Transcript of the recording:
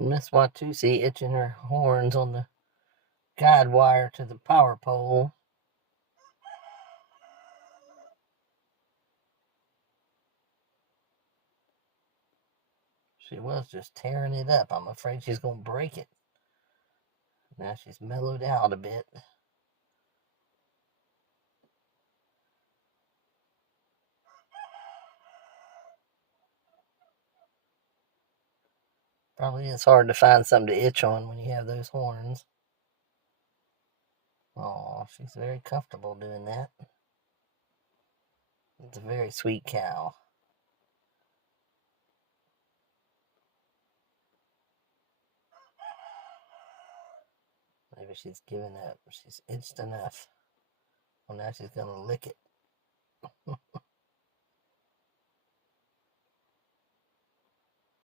Miss Watusi itching her horns on the guide wire to the power pole. She was just tearing it up. I'm afraid she's going to break it. Now she's mellowed out a bit. Probably is hard to find something to itch on when you have those horns. Oh, she's very comfortable doing that. It's a very sweet cow. Maybe she's given up. She's itched enough. Well, now she's going to lick it.